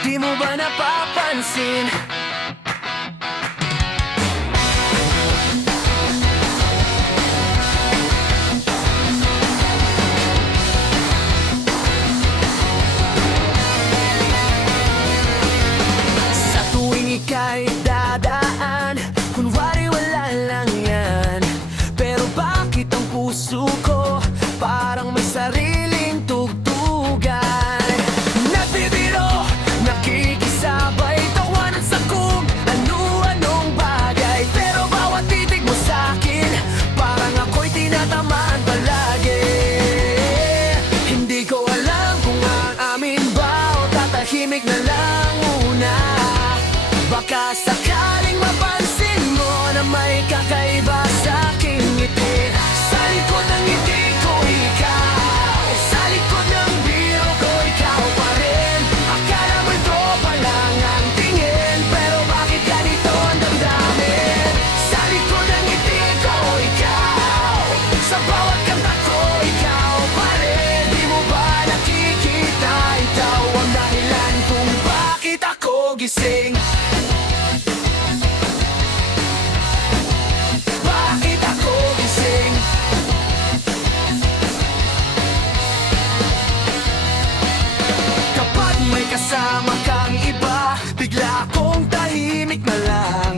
Di mo ba napapansin? Sa tuwing ika'y dadaan, kunwari wala lang yan. Pero bakit ang puso ko parang may sariling tugtugan? Nagbibiro, nakikisabay, tawanan sa kung ano-anong bagay. Pero bawat titig mo sa'kin, parang ako'y tinatamaan palagi. Hindi ko alam kung aamin ba o tatahimik na lang muna. Baka sakaling mapansin mo na may kakaiba sa aking ngiti. Sa likod ng ngiti ko ikaw, sa likod ng biro ko ikaw pa rin. Akala mo'y tropa lang ang tingin, pero bakit ganito ang damdamin? Sa likod ng ngiti ko ikaw, sa bawat kanta ko ikaw pa rin. Di mo ba nakikita, ikaw ang dahilan kung bakit ako gising? Bakit ako gising? Kapag may kasama kang iba, bigla akong tahimik na lang.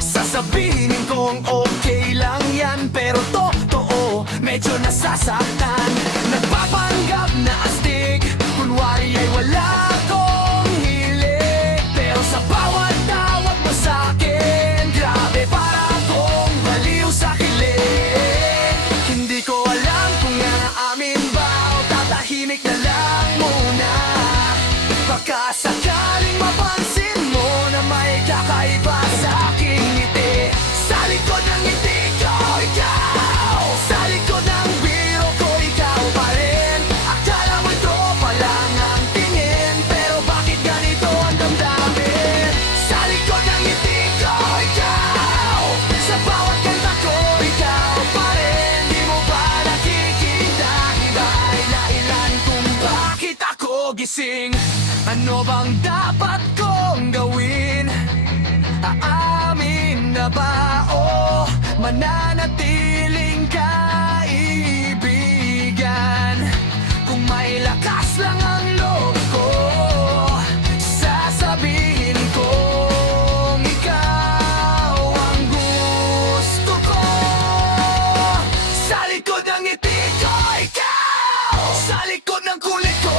Sasabihin kong okay lang yan, pero totoo, medyo nasasaktan. Nagpapanggap na astig, kunwari ay wala akong hilig. Pero sa bawat tawag mo sa'kin, grabe para akong baliw sa kilig. Hindi ko alam kung aamin ba o tatahimik na lang muna. Baka sakaling mapansin mo na may kakaiba sa aking ngiti. Sa likod ng ngiti ko ikaw, sa likod ng biro ko ikaw pa rin. Akala mo'y tropa lang ang tingin, pero bakit ganito ang damdamin? Sa likod ng ngiti ko ikaw, sa bawat kanta ko ikaw pa rin. Di mo ba nakikita, iba ay dahilan kung bakit ako gising? Ano bang dapat kong gawin? Aamin na ba o mananatiling kaibigan? Kung may lakas lang ang loob ko, sasabihin kong ikaw ang gusto ko. Sa likod ng ngiti ko ikaw, sa likod ng kulit ko